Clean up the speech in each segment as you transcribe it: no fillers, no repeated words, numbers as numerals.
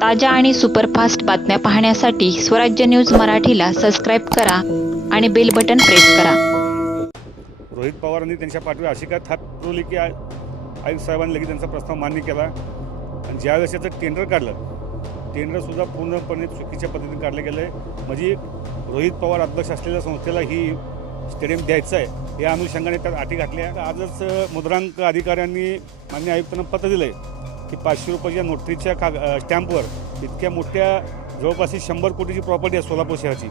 ताज्या आणि सुपरफास्ट बातम्या पाहण्यासाठी स्वराज्य न्यूज मराठीला सबस्क्राईब करा आणि बेल बटन प्रेस करा. रोहित पवारांनी त्यांच्या पाठीवर अशी काय थाप पुरवली की आयुक्त साहेबांनी लगेच त्यांचा प्रस्ताव मान्य केला आणि ज्यावेळेस याचं टेंडर काढलं, टेंडरसुद्धा पूर्णपणे चुकीच्या पद्धतीने काढलं गेलं आहे. म्हणजे रोहित पवार अध्यक्ष असलेल्या संस्थेला ही स्टेडियम द्यायचं आहे या अनुषंगाने त्यात अटी घातल्या. आजच मुद्रांक अधिकाऱ्यांनी मान्य आयुक्तांना पत्र दिलं आहे की 500 रुपयाच्या नोटरीच्या स्टॅम्पवर इतक्या मोठ्या जवळपास 100 कोटीची प्रॉपर्टी आहे सोलापूर शहराची.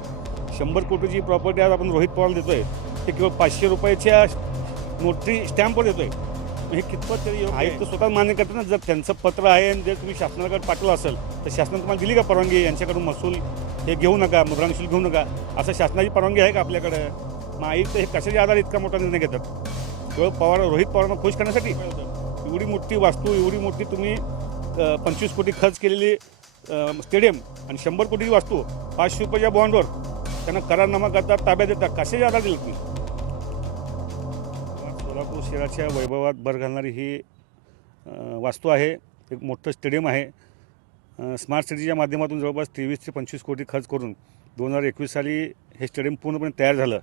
100 कोटीची प्रॉपर्टी आज आपण रोहित पवारला देतो आहे ते केवळ 500 रुपयाच्या नोटरी स्टॅम्पवर देतो आहे. हे कितपत तरी आयुक्त स्वतः मान्य करतात ना. जर त्यांचं पत्र आहे आणि जर तुम्ही शासनाकडे पाठवलं असेल तर शासनाने तुम्हाला दिली का परवानगी यांच्याकडून महसूल हे घेऊ नका, मुद्रांक शुल्क घेऊ नका, असं शासनाची परवानगी आहे का आपल्याकडे? मग आयुक्त हे कशाच्या आधारे इतका मोठा निर्णय घेतात? केवळ रोहित पवारांना खुश करण्यासाठी एवढी मोठी वास्तू, एवढी मोठी तुम्ही 25 कोटी खर्च केलेली स्टेडियम आणि 100 कोटीची वास्तू 500 रुपयाच्या बॉन्डवर त्यांना करारनामा करतात, ताब्यात देतात, कशाच्या आधार दिलं तुम्ही? सोलापूर शहराच्या वैभवात भर घालणारी ही वास्तू आहे. एक मोठं स्टेडियम आहे. स्मार्ट सिटीच्या माध्यमातून जवळपास 23 ते 25 कोटी खर्च करून 2021 साली हे स्टेडियम पूर्णपणे तयार झालं.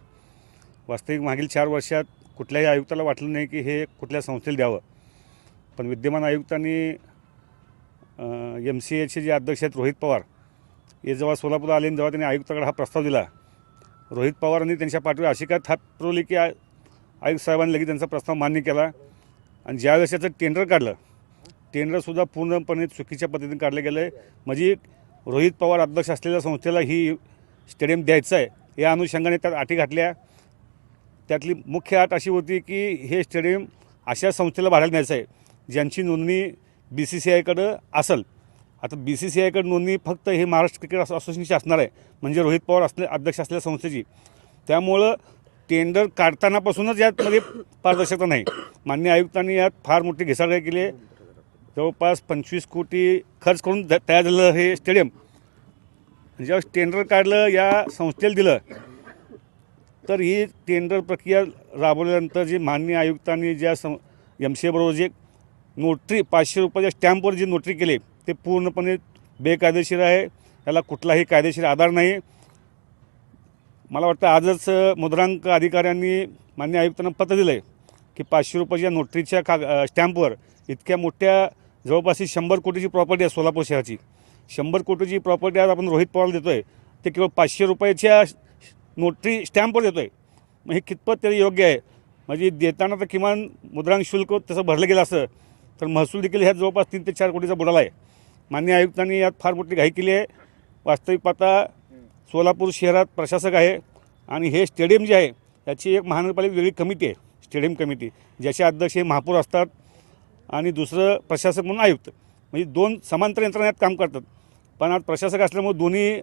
वास्तविक मागील 4 वर्षात कुठल्याही आयुक्ताला वाटलं नाही की हे कुठल्या संस्थेला द्यावं. पण विद्यमान आयुक्तांनी MCAचे जे अध्यक्ष आहेत रोहित पवार हे जेव्हा सोलापूरला आले जेव्हा त्यांनी आयुक्ताकडे हा प्रस्ताव दिला, रोहित पवारांनी त्यांच्या पाठीवर अशी काय थाप पुरवली की आयुक्त साहेबांनी लगेच त्यांचा प्रस्ताव मान्य केला आणि ज्यावेळेस याचं टेंडर काढलं, टेंडरसुद्धा पूर्णपणे चुकीच्या पद्धतीने काढलं गेलं आहे. म्हणजे रोहित पवार अध्यक्ष असलेल्या संस्थेला ही स्टेडियम द्यायचं आहे या अनुषंगाने त्यात अटी घातल्या. त्यातली मुख्य अट अशी होती की हे स्टेडियम अशा संस्थेला भाड्याला द्यायचं आहे ज्यांची नोंदणी BCCIकडं असेल. आता BCCIकडे नोंदणी फक्त हे महाराष्ट्र क्रिकेट असोसिएशनची असणार आहे, म्हणजे रोहित पवार अध्यक्ष असलेल्या संस्थेची. त्यामुळं टेंडर काढतानापासूनच यामध्ये पारदर्शकता नाही. माननीय आयुक्तांनी यात फार मोठी घिसाळगाई केली आहे. जवळपास 25 कोटी खर्च करून तयार झालं हे स्टेडियम. ज्यावेळेस टेंडर काढलं, या संस्थेला दिलं, तर ही टेंडर प्रक्रिया राबवल्यानंतर जी माननीय आयुक्तांनी ज्या MCA बरोबर जे नोटरी 500 रुपयाच्या स्टॅम्पवर जी नोटरी केली ते पूर्णपणे बेकायदेशीर आहे. याला कुठलाही कायदेशीर आधार नाही. मला वाटतं आजच मुद्रांक अधिकाऱ्यांनी माननीय आयुक्तांना पत्र दिलं आहे की 500 रुपयाच्या नोटरीच्या स्टॅम्पवर इतक्या मोठ्या जवळपास 100 कोटीची प्रॉपर्टी आहे सोलापूर शहराची. 100 कोटीची प्रॉपर्टी आज आपण रोहित पवारला देतो आहे ते केवळ 500 रुपयाच्या नोटरी स्टॅम्पवर देतो आहे. मग हे कितपत तरी योग्य आहे? म्हणजे देताना तर किमान मुद्रांक शुल्क तसं भरलं गेलं असं तर महसूल देखील ह्यात जवळपास 3 ते 4 कोटीचा बुडाला आहे. माननीय आयुक्तांनी यात फार मोठी घाई केली आहे. वास्तविक पाहता सोलापूर शहरात प्रशासक आहे आणि हे स्टेडियम जे आहे याची एक महानगरपालिका वेगळी कमिटी आहे, स्टेडियम कमिटी, ज्याचे अध्यक्ष हे महापौर असतात आणि दुसरं प्रशासक म्हणून आयुक्त. म्हणजे 2 समांतर यंत्रणा यात काम करतात. पण आज प्रशासक असल्यामुळे दोन्ही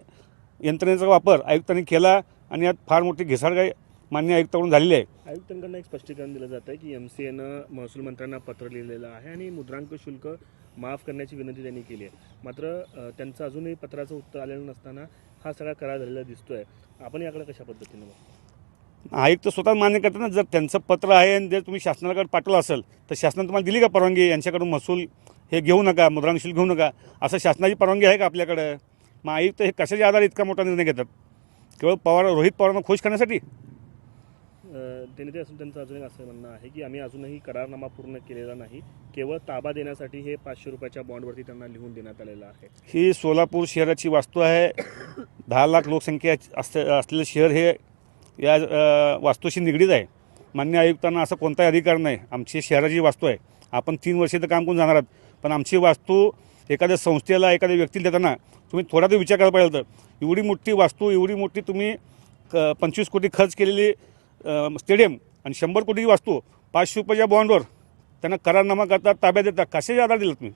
यंत्रणेचा वापर आयुक्तांनी केला आणि यात फार मोठी घिसाळगाई माननीय आयुक्ताकडून झालेली आहे. आयुक्तांकडून एक स्पष्टीकरण दिलं जातं की MCAनं महसूल मंत्र्यांना पत्र लिहिलेलं आहे आणि मुद्रांक शुल्क माफ करण्याची विनंती त्यांनी केली आहे. मात्र त्यांचं अजूनही पत्राचं उत्तर आलेलं नसताना हा सगळा करार झालेला दिसतोय. आपण याकडे कशा पद्धतीनं बघतो? आयुक्त स्वतः मान्य करतात ना. जर त्यांचं पत्र आहे आणि जर तुम्ही शासनाकडे पाठवलं असेल तर शासनाने तुम्हाला दिली का परवानगी यांच्याकडून महसूल हे घेऊ नका, मुद्रांक शुल्क घेऊ नका, असं शासनाची परवानगी आहे का आपल्याकडं? मग आयुक्त हे कशाच्या आधारे इतका मोठा निर्णय घेतात? केवळ रोहित पवारांना खुश करण्यासाठी? त्यांनी ते असून त्यांचं अजून एक असं म्हणणं आहे की आम्ही अजूनही करारनामा पूर्ण केलेला नाही, केवळ ताबा देण्यासाठी हे 500 रुपयाच्या बॉन्डवरती त्यांना लिहून देण्यात आलेलं आहे. ही सोलापूर शहराची वास्तू आहे. 10 लाख लोकसंख्या असलेलं शहर हे या वास्तूशी निगडीत आहे. माननीय आयुक्तांना असा कोणताही अधिकार नाही. आमची शहराची वास्तू आहे, आपण 3 वर्षे तर काम करून जाणार आहात, पण आमची वास्तू एखाद्या संस्थेला, एखाद्या व्यक्तीला देताना तुम्ही थोडा तर विचार करायला पाहिजे होतं. एवढी मोठी वास्तू, एवढी मोठी तुम्ही 25 कोटी खर्च केलेली स्टेडियम आणि 100 कोटीची वास्तू 500 रुपयाच्या बॉन्डवर त्यांना करारनामा करतात, ताब्यात देतात, कशाच्या आधार दिलं तुम्ही?